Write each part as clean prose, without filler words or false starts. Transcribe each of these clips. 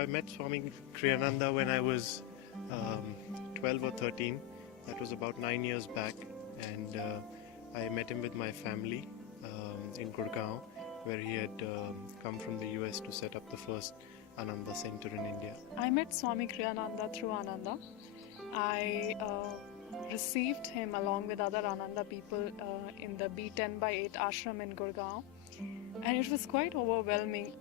I met Swami Kriyananda when I was 12 or 13. That was about 9 years back, and I met him with my family in Gurgaon, where he had come from the US to set up the first Ananda Center in India. I met Swami Kriyananda through Ananda. I received him along with other Ananda people in the B10 by 8 ashram in Gurgaon, and it was quite overwhelming.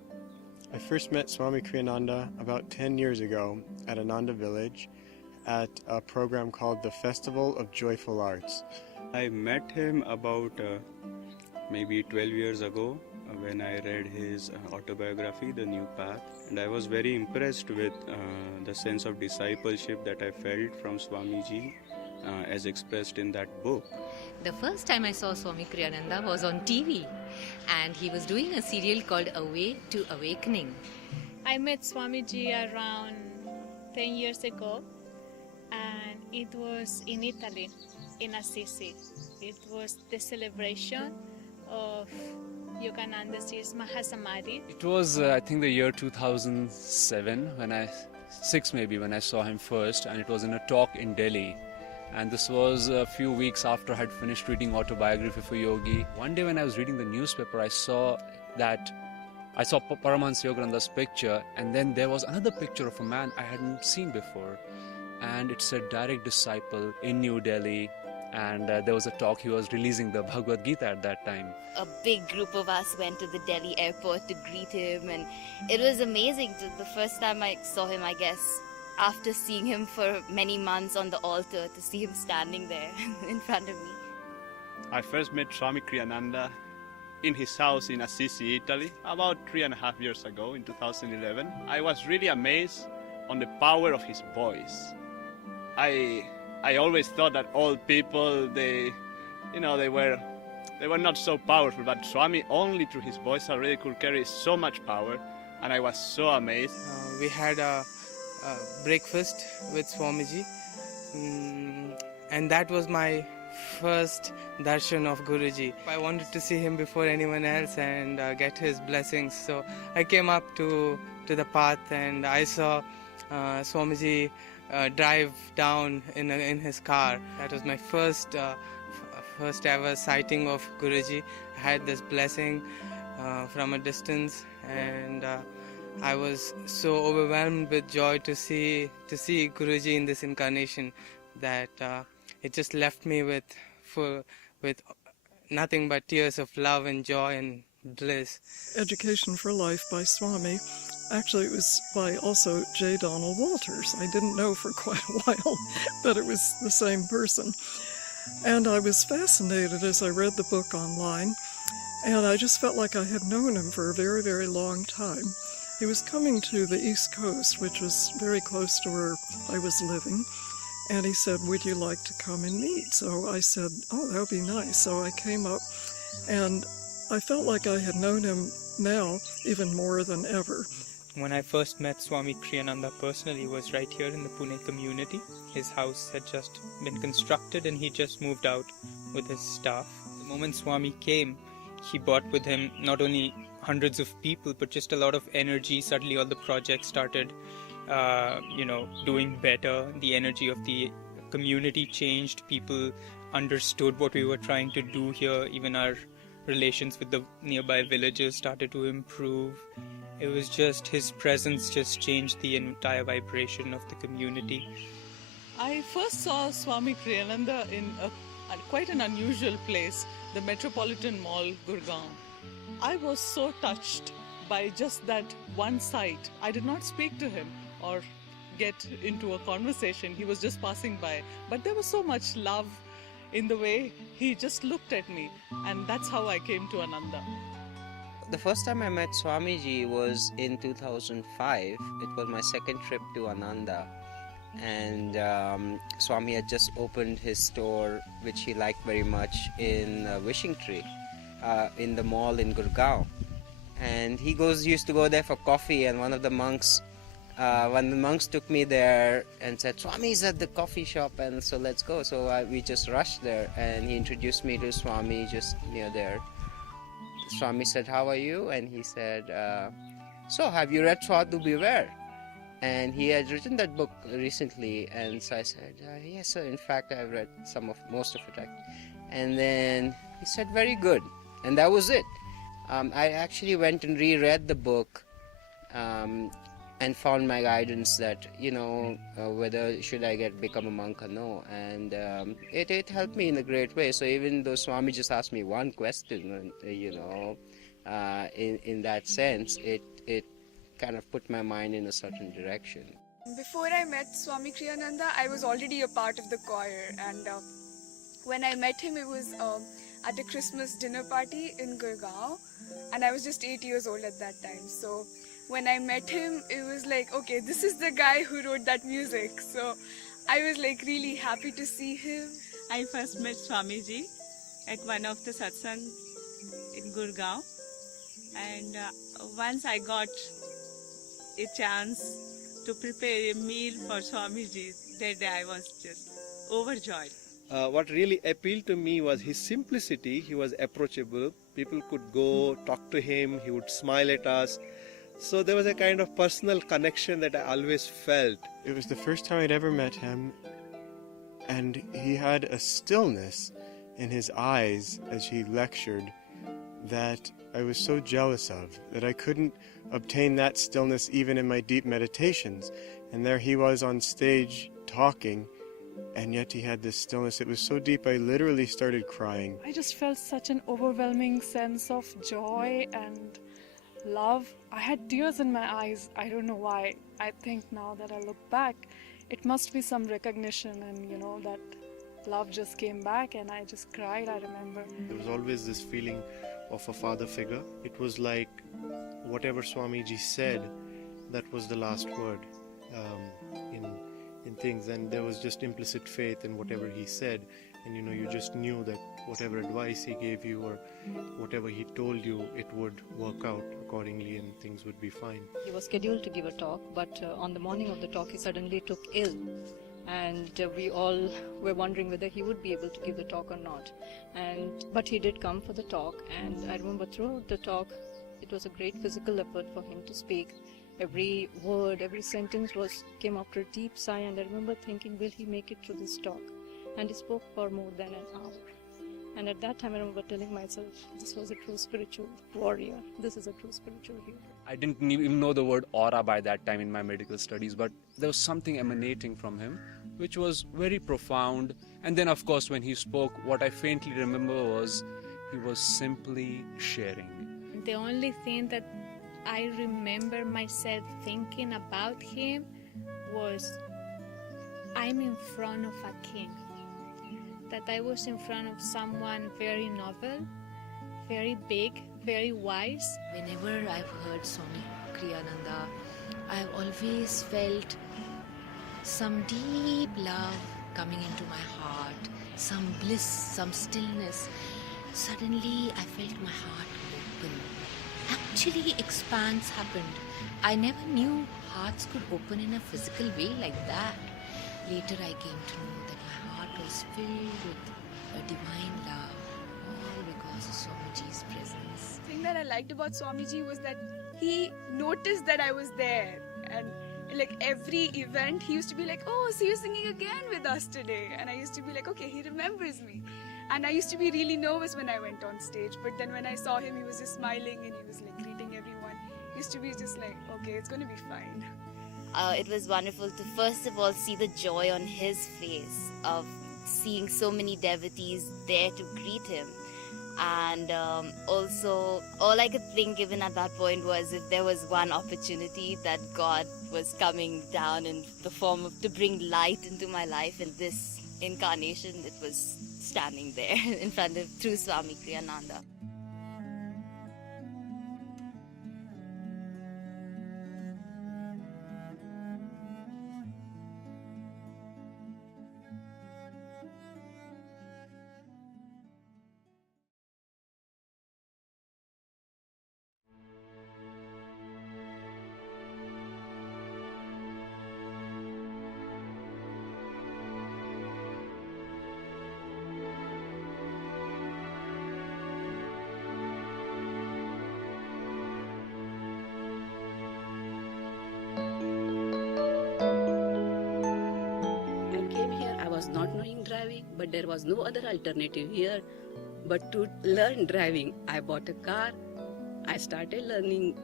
I first met Swami Kriyananda about 10 years ago at Ananda Village at a program called the Festival of Joyful Arts. I met him about maybe 12 years ago when I read his autobiography, The New Path, and I was very impressed with the sense of discipleship that I felt from Swamiji as expressed in that book. The first time I saw Swami Kriyananda was on TV, and he was doing a serial called Away to Awakening. I met Swamiji around 10 years ago, and it was in Italy, in Assisi. It was the celebration of Yogananda's Mahasamadhi. It was, I think, the year 2007, when I saw him first, and it was in a talk in Delhi. And this was a few weeks after I had finished reading Autobiography for Yogi. One day when I was reading the newspaper, I saw Paramahansa Yogananda's picture, and then there was another picture of a man I hadn't seen before. And it said direct disciple in New Delhi, and there was a talk, he was releasing the Bhagavad Gita at that time. A big group of us went to the Delhi airport to greet him, and it was amazing. The first time I saw him, I guess, after seeing him for many months on the altar, to see him standing there in front of me. I first met Swami Kriyananda in his house in Assisi, Italy, about 3.5 years ago in 2011. I was really amazed on the power of his voice. I always thought that old people, they were not so powerful, but Swami only through his voice already could carry so much power, and I was so amazed. We had a breakfast with Swamiji, and that was my first darshan of Guruji. I wanted to see him before anyone else and get his blessings, so I came up to the path, and I saw Swamiji drive down in his car. That was my first ever sighting of Guruji. I had this blessing from a distance, and I was so overwhelmed with joy to see Guruji in this incarnation that it just left me with nothing but tears of love and joy and bliss. Education for Life by Swami. Actually, it was by also J. Donald Walters. I didn't know for quite a while that it was the same person. And I was fascinated as I read the book online, and I just felt like I had known him for a very, very long time. He was coming to the East Coast, which was very close to where I was living, and he said, "Would you like to come and meet?" So I said, "Oh, that would be nice." So I came up, and I felt like I had known him now even more than ever. When I first met Swami Kriyananda personally was right here in the Pune community. His house had just been constructed and he just moved out with his staff. The moment Swami came, he brought with him not only hundreds of people, but just a lot of energy. Suddenly all the projects started, doing better. The energy of the community changed. People understood what we were trying to do here. Even our relations with the nearby villages started to improve. It was just his presence just changed the entire vibration of the community. I first saw Swami Kriyananda in quite an unusual place, the Metropolitan Mall, Gurgaon. I was so touched by just that one sight. I did not speak to him or get into a conversation. He was just passing by. But there was so much love in the way he just looked at me, and that's how I came to Ananda. The first time I met Swamiji was in 2005. It was my second trip to Ananda, and Swami had just opened his store, which he liked very much, in Wishing Tree, in the mall in Gurgaon. And he used to go there for coffee, and one of the monks took me there and said, "Swami's at the coffee shop, and so let's go." So we just rushed there, and he introduced me to Swami just near there. Swami said, "How are you?" And he said, "So have you read Sadhu Beware?" And he had written that book recently, and so I said, yes sir, in fact I've read most of it. And then he said, very good, and that was it. I actually went and reread the book and found my guidance that, whether should I become a monk or no. And it helped me in a great way. So even though Swami just asked me one question, in that sense, it kind of put my mind in a certain direction. Before I met Swami Kriyananda, I was already a part of the choir, and when I met him, it was at a Christmas dinner party in Gurgaon, and I was just 8 years old at that time. So when I met him, it was like, okay, this is the guy who wrote that music. So I was like really happy to see him. I first met Swamiji at one of the satsang in Gurgaon, and once I got a chance to prepare a meal for Swamiji, that day I was just overjoyed. What really appealed to me was his simplicity. He was approachable. People could go talk to him. He would smile at us. So there was a kind of personal connection that I always felt. It was the first time I'd ever met him, and he had a stillness in his eyes as he lectured that I was so jealous of, that I couldn't obtain that stillness even in my deep meditations. And there he was on stage talking, and yet he had this stillness. It was so deep I literally started crying. I just felt such an overwhelming sense of joy and love. I had tears in my eyes. I don't know why. I think now that I look back, it must be some recognition, and that love just came back, and I just cried, I remember. There was always this feeling of a father figure. It was like whatever Swamiji said, that was the last word in things, and there was just implicit faith in whatever he said, and you just knew that whatever advice he gave you or whatever he told you, it would work out accordingly and things would be fine. He was scheduled to give a talk, but on the morning of the talk he suddenly took ill, and we all were wondering whether he would be able to give the talk or not. But he did come for the talk, and I remember throughout the talk it was a great physical effort for him to speak. Every word, every sentence came after a deep sigh, and I remember thinking, will he make it through this talk? And he spoke for more than an hour. And at that time I remember telling myself, this was a true spiritual warrior. This is a true spiritual hero. I didn't even know the word aura by that time in my medical studies, but there was something emanating from him which was very profound. And then of course when he spoke, what I faintly remember was he was simply sharing. The only thing that I remember myself thinking about him was, I'm in front of a king. That I was in front of someone very noble, very big, very wise. Whenever I've heard Swami Kriyananda, I've always felt some deep love coming into my heart, some bliss, some stillness. Suddenly I felt my heart open. Actually, expanse happened. I never knew hearts could open in a physical way like that. Later I came to know that my heart was filled with a divine love, all because of Swamiji's presence. The thing that I liked about Swamiji was that he noticed that I was there, and like every event he used to be like, oh, so you're singing again with us today, and I used to be like, okay, he remembers me. And I used to be really nervous when I went on stage, but then when I saw him, he was just smiling and he was like greeting everyone. He used to be just like, okay, it's going to be fine. It was wonderful to first of all see the joy on his face of seeing so many devotees there to greet him. And also, all I could think even at that point was, if there was one opportunity that God was coming down in the form of to bring light into my life in this incarnation, it was standing there in front of through Swami Kriyananda. but there was no other alternative here but to learn driving. I bought a car, I started learning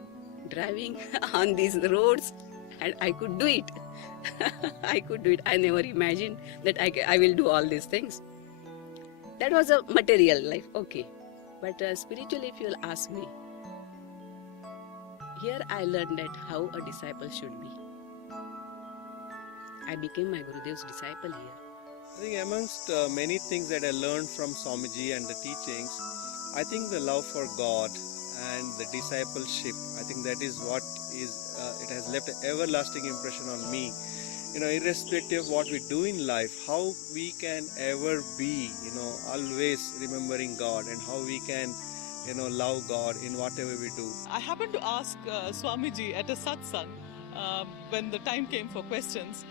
driving on these roads, and I could do it. I could do it. I never imagined that I will do all these things. That was a material life, okay. But spiritually, if you'll ask me, here I learned that how a disciple should be. I became my Gurudev's disciple here. I think amongst many things that I learned from Swamiji and the teachings, I think the love for God and the discipleship, I think that is what is, it has left an everlasting impression on me. Irrespective of what we do in life, how we can ever be, always remembering God, and how we can, love God in whatever we do. I happened to ask Swamiji at a satsang when the time came for questions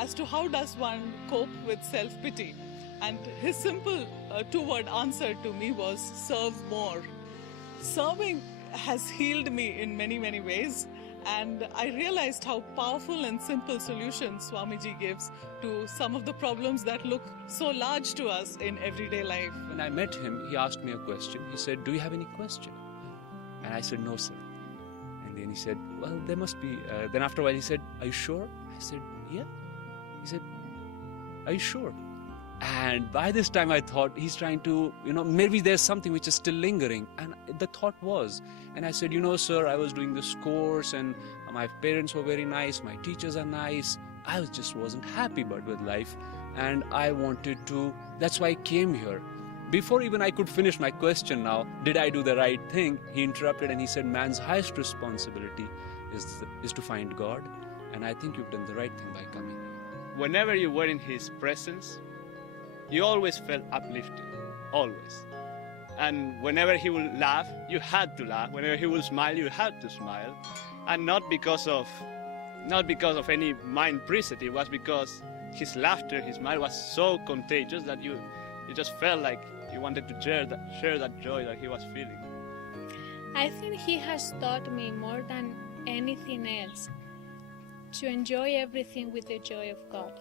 as to how does one cope with self-pity. And his simple two-word answer to me was, serve more. Serving has healed me in many, many ways. And I realized how powerful and simple solutions Swamiji gives to some of the problems that look so large to us in everyday life. When I met him, he asked me a question. He said, do you have any question? And I said, no, sir. And then he said, well, there must be. Then after a while he said, are you sure? I said, yeah. He said, are you sure? And by this time I thought he's trying to, maybe there's something which is still lingering. And the thought was, and I said, sir, I was doing this course and my parents were very nice, my teachers are nice. I just wasn't happy but with life, and I wanted to, that's why I came here. Before even I could finish my question now, did I do the right thing? He interrupted and he said, man's highest responsibility is to find God. And I think you've done the right thing by coming here. Whenever you were in his presence, you always felt uplifted, always. And whenever he would laugh, you had to laugh. Whenever he would smile, you had to smile. And not because of any mind preset, it was because his laughter, his smile was so contagious that you just felt like you wanted to share that joy that he was feeling. I think he has taught me more than anything else to enjoy everything with the joy of God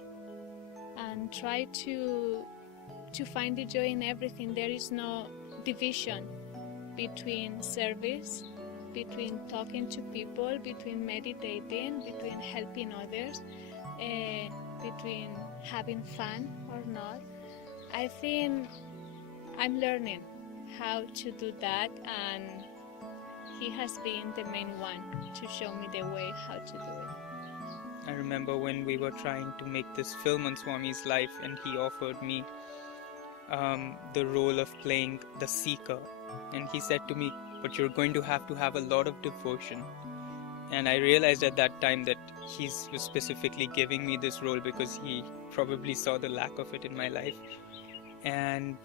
and try to find the joy in everything. There is no division between service, between talking to people, between meditating, between helping others, between having fun or not. I think I'm learning how to do that, and he has been the main one to show me the way how to do it. I remember when we were trying to make this film on Swami's life, and he offered me the role of playing the seeker, and he said to me, but you're going to have a lot of devotion. And I realized at that time that he was specifically giving me this role because he probably saw the lack of it in my life. And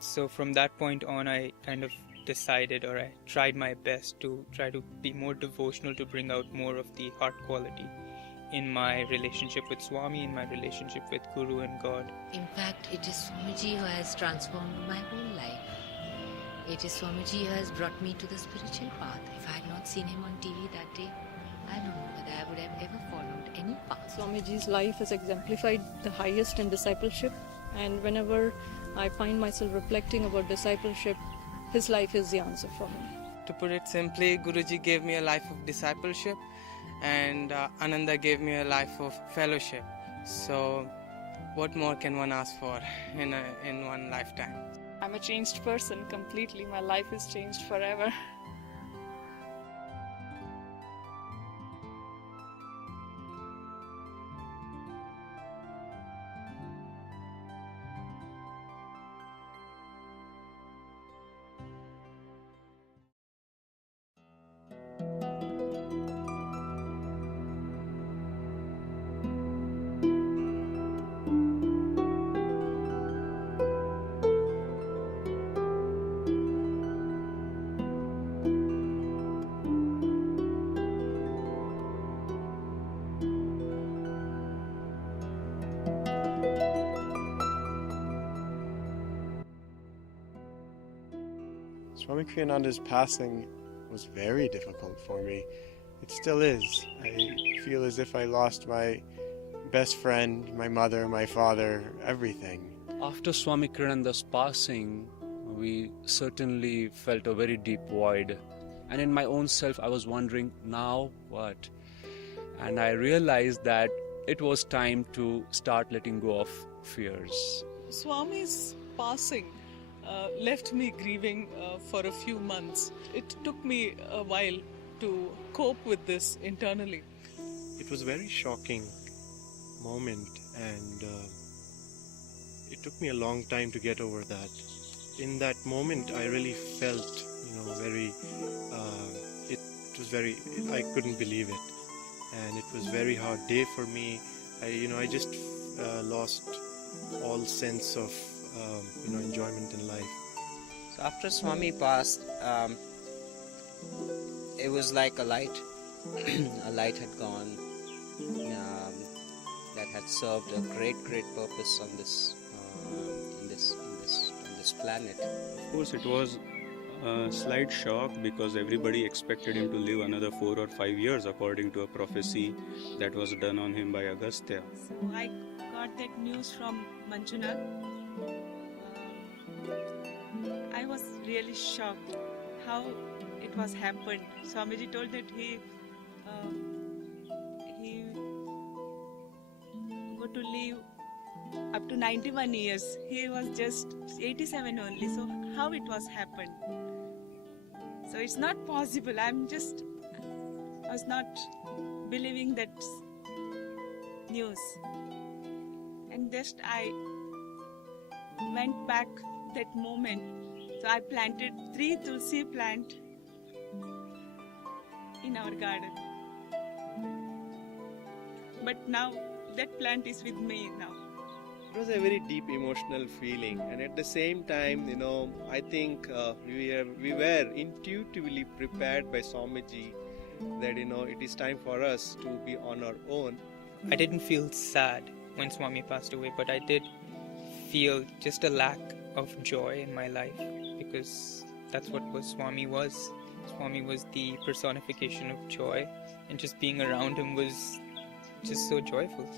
so from that point on, I kind of decided, or I tried my best to try to be more devotional, to bring out more of the heart quality in my relationship with Swami, in my relationship with Guru and God. In fact, it is Swamiji who has transformed my whole life. It is Swamiji who has brought me to the spiritual path. If I had not seen him on TV that day, I don't know whether I would have ever followed any path. Swamiji's life has exemplified the highest in discipleship, and whenever I find myself reflecting about discipleship, his life is the answer for me. To put it simply, Guruji gave me a life of discipleship, and Ananda gave me a life of fellowship. So what more can one ask for in one lifetime? I'm a changed person completely. My life is changed forever. Swami Kriyananda's passing was very difficult for me. It still is. I feel as if I lost my best friend, my mother, my father, everything. After Swami Kriyananda's passing, we certainly felt a very deep void. And in my own self, I was wondering, now what? And I realized that it was time to start letting go of fears. Swami's passing left me grieving for a few months. It took me a while to cope with this internally. It was a very shocking moment, and it took me a long time to get over that. In that moment, I really felt, very. I couldn't believe it, and it was a very hard day for me. I just lost all sense of, enjoyment in life. So after Swami passed, it was like a light. A light had gone that had served a great purpose on this planet. Of course, it was a slight shock because everybody expected him to live another 4 or 5 years according to a prophecy that was done on him by Agastya. So I got that news from Manjunath. I was really shocked how it was happened. Swamiji told that he go to live up to 91 years. He was just 87 only. So how it was happened? So it's not possible. I was not believing that news. And just I went back that moment. So I planted 3 tulsi plant in our garden. But now that plant is with me now. It was a very deep emotional feeling, and at the same time, I think we were intuitively prepared by Swamiji that it is time for us to be on our own. I didn't feel sad when Swami passed away, but I did feel just a lack of joy in my life, because that's what Swami was. Swami was the personification of joy, and just being around him was just so joyful.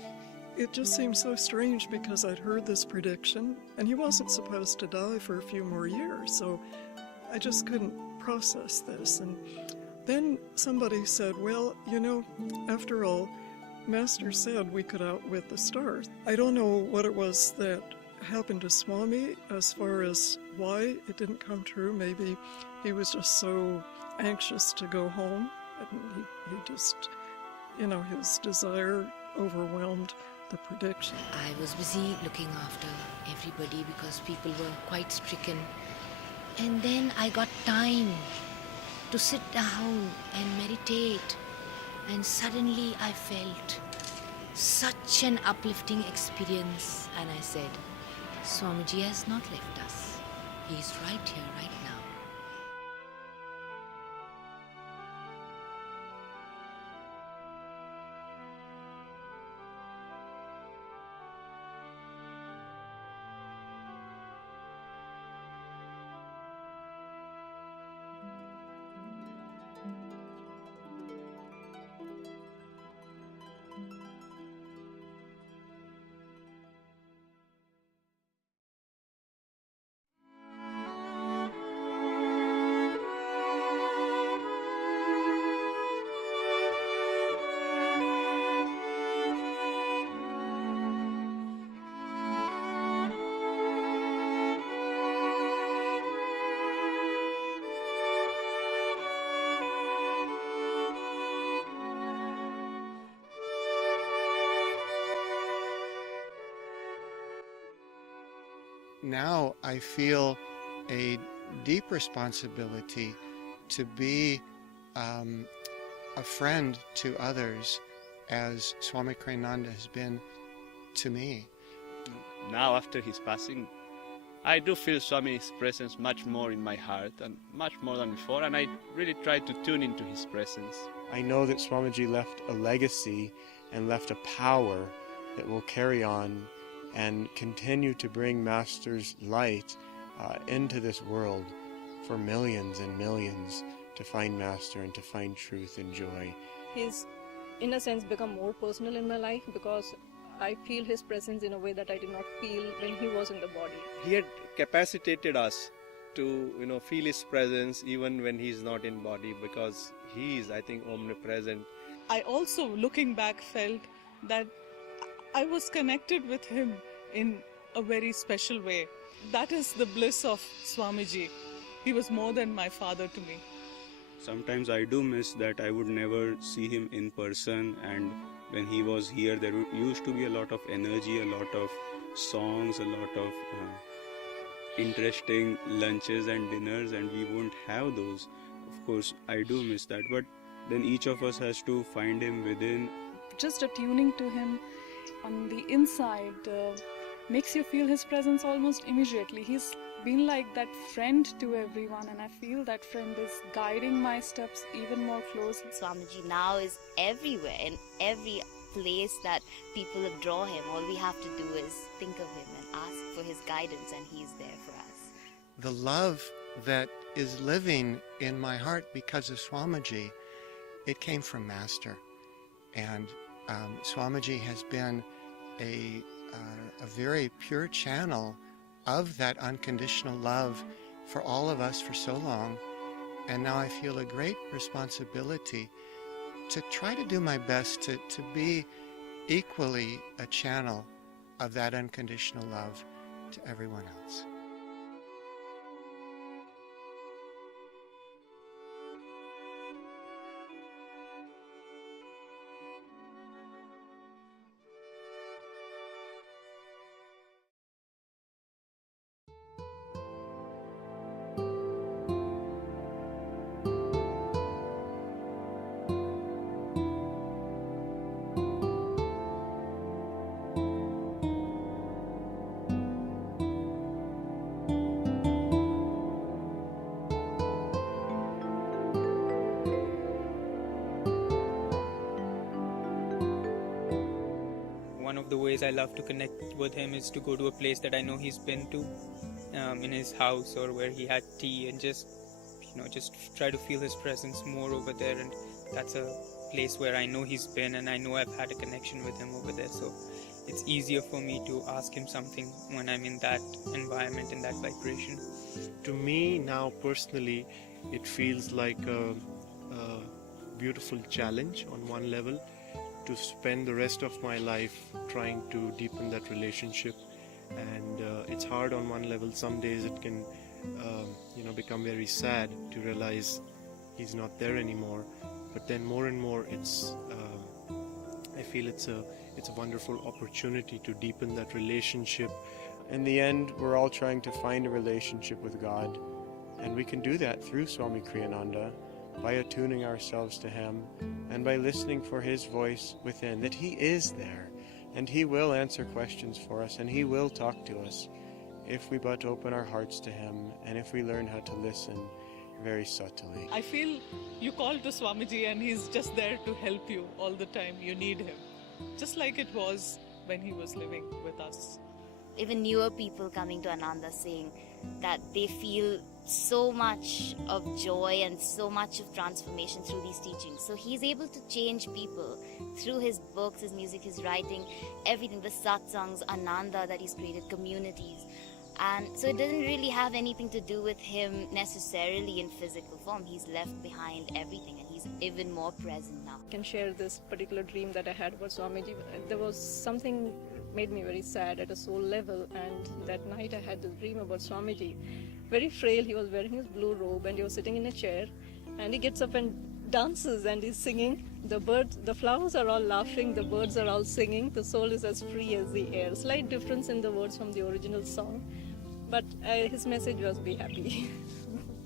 It just seemed so strange because I'd heard this prediction, and he wasn't supposed to die for a few more years, so I just couldn't process this. And then somebody said, well, after all, Master said we could outwit the stars. I don't know what it was that happened to Swami as far as why it didn't come true. Maybe he was just so anxious to go home, and he just, his desire overwhelmed the prediction. I was busy looking after everybody because people were quite stricken. And then I got time to sit down and meditate. And suddenly I felt such an uplifting experience. And I said, Swamiji has not left us. He is right here, right now. Now I feel a deep responsibility to be a friend to others as Swami Kriyananda has been to me. Now, after his passing, I do feel Swami's presence much more in my heart and much more than before, and I really try to tune into his presence. I know that Swamiji left a legacy and left a power that will carry on and continue to bring Master's light into this world for millions and millions to find Master and to find truth and joy. He's, in a sense, become more personal in my life because I feel his presence in a way that I did not feel when he was in the body. He had capacitated us to, feel his presence even when he's not in body, because he is, I think, omnipresent. I also, looking back, felt that I was connected with him in a very special way. That is the bliss of Swamiji. He was more than my father to me. Sometimes I do miss that I would never see him in person, and when he was here there used to be a lot of energy, a lot of songs, a lot of interesting lunches and dinners, and we won't have those. Of course, I do miss that, but then each of us has to find him within. Just attuning to him on the inside makes you feel his presence almost immediately. He's been like that friend to everyone, and I feel that friend is guiding my steps even more closely. Swamiji now is everywhere, in every place that people draw him. All we have to do is think of him and ask for his guidance, and he's there for us. The love that is living in my heart because of Swamiji, it came from Master. And Swamiji has been a very pure channel of that unconditional love for all of us for so long. And now I feel a great responsibility to try to do my best to be equally a channel of that unconditional love to everyone else. One of the ways I love to connect with him is to go to a place that I know he's been to, in his house or where he had tea, and just try to feel his presence more over there. And that's a place where I know he's been, and I know I've had a connection with him over there. So it's easier for me to ask him something when I'm in that environment, in that vibration. To me now personally, it feels like a beautiful challenge on one level, to spend the rest of my life trying to deepen that relationship. And it's hard on one level. Some days it can become very sad to realize he's not there anymore, but then more and more I feel it's a wonderful opportunity to deepen that relationship. In the end, we're all trying to find a relationship with God, and we can do that through Swami Kriyananda, by attuning ourselves to him and by listening for his voice within, that he is there and he will answer questions for us and he will talk to us if we but open our hearts to him and if we learn how to listen very subtly. I feel you call to Swamiji and he's just there to help you all the time you need him, just like it was when he was living with us. Even newer people coming to Ananda saying that they feel so much of joy and so much of transformation through these teachings. So he's able to change people through his books, his music, his writing, everything, the satsangs, Ananda that he's created, communities. And so it doesn't really have anything to do with him necessarily in physical form. He's left behind everything and he's even more present now. I can share this particular dream that I had about Swamiji. There was something made me very sad at a soul level, and that night I had this dream about Swamiji. Very frail, he was wearing his blue robe and he was sitting in a chair, and he gets up and dances and he's singing. The birds, the flowers are all laughing, the birds are all singing, the soul is as free as the air. Slight difference in the words from the original song, but his message was be happy.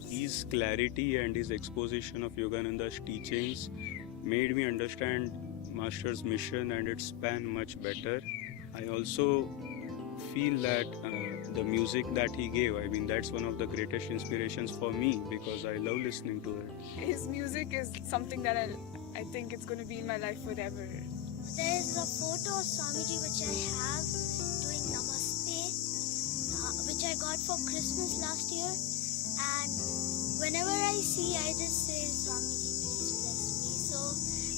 His clarity and his exposition of Yogananda's teachings made me understand Master's mission and its span much better. I also feel that the music that he gave, that's one of the greatest inspirations for me because I love listening to it. His music is something that I think it's going to be in my life forever. There is a photo of Swamiji which I have doing Namaste, which I got for Christmas last year, and whenever I see, I just say, Swamiji, please bless me. So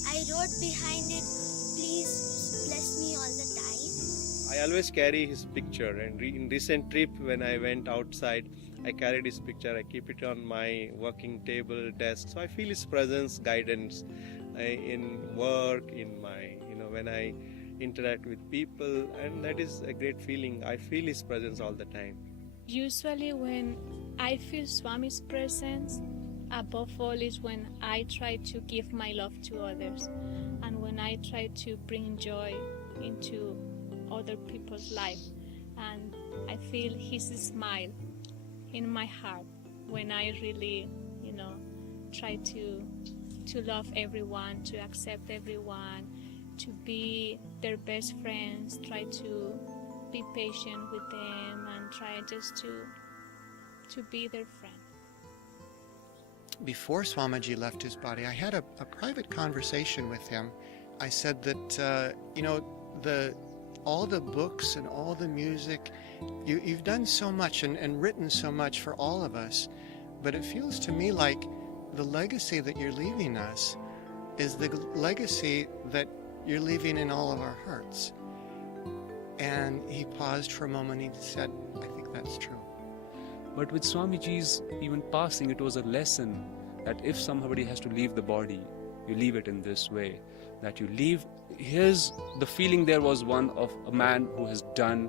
I wrote behind it, please bless me all the time. I always carry his picture, and in recent trip when I went outside, I carried his picture. I keep it on my working table, desk. So I feel his presence, guidance in work, in my, when I interact with people, and that is a great feeling. I feel his presence all the time. Usually when I feel Swami's presence, above all is when I try to give my love to others and when I try to bring joy into other people's life. And I feel his smile in my heart when I really, try to love everyone, to accept everyone, to be their best friends, try to be patient with them and try just to be their friend. Before Swamiji left his body, I had a private conversation with him. I said that, all the books and all the music, you've done so much and written so much for all of us, but it feels to me like the legacy that you're leaving us is the legacy that you're leaving in all of our hearts. And he paused for a moment and he said, I think that's true. But with Swamiji's even passing, it was a lesson that if somebody has to leave the body, you leave it in this way. That you leave the feeling there was one of a man who has done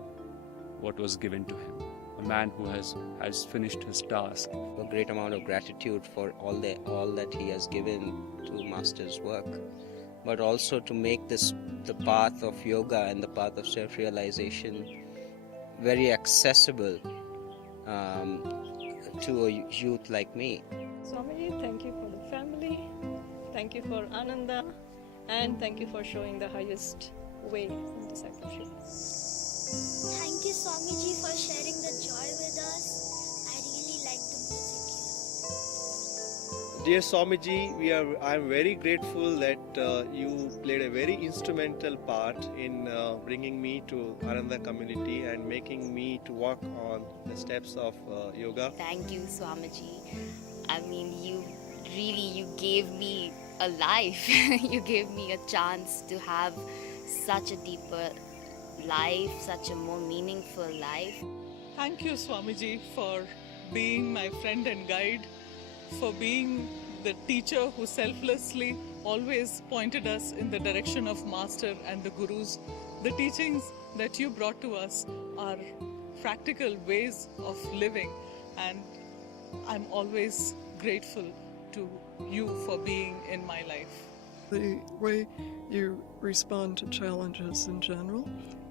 what was given to him. A man who has finished his task. A great amount of gratitude for all that he has given to Master's work. But also to make the path of yoga and the path of self-realization very accessible to a youth like me. Swamiji, thank you for the family, thank you for Ananda, and thank you for showing the highest way in discipleship. Thank you, Swamiji, for sharing the joy with us. I really like the music here. Dear Swamiji, I am very grateful that you played a very instrumental part in bringing me to Ananda community and making me to walk on the steps of yoga. Thank you, Swamiji. I mean, you gave me a life. You gave me a chance to have such a deeper life, such a more meaningful life. Thank you, Swamiji, for being my friend and guide, for being the teacher who selflessly always pointed us in the direction of Master and the Gurus. The teachings that you brought to us are practical ways of living, and I'm always grateful to you for being in my life. The way you respond to challenges in general,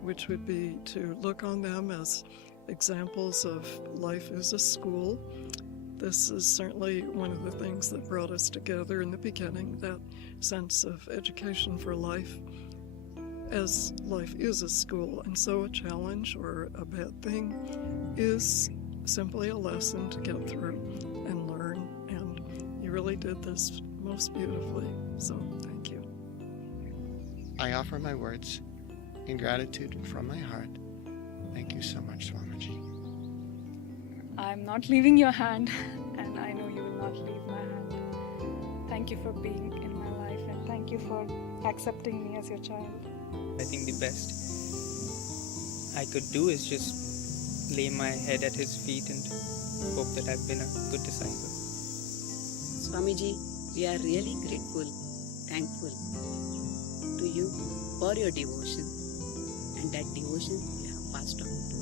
which would be to look on them as examples of life as a school. This is certainly one of the things that brought us together in the beginning, that sense of education for life, as life is a school, and so a challenge or a bad thing is simply a lesson to get through and learn, and you really did this most beautifully, so thank you. I offer my words in gratitude from my heart. Thank you so much, Swamiji. I'm not leaving your hand, and I know you will not leave my hand. Thank you for being in my life, and thank you for accepting me as your child. I think the best I could do is just lay my head at his feet and hope that I've been a good disciple. Swamiji, we are really grateful, thankful to you for your devotion, and that devotion you have passed on to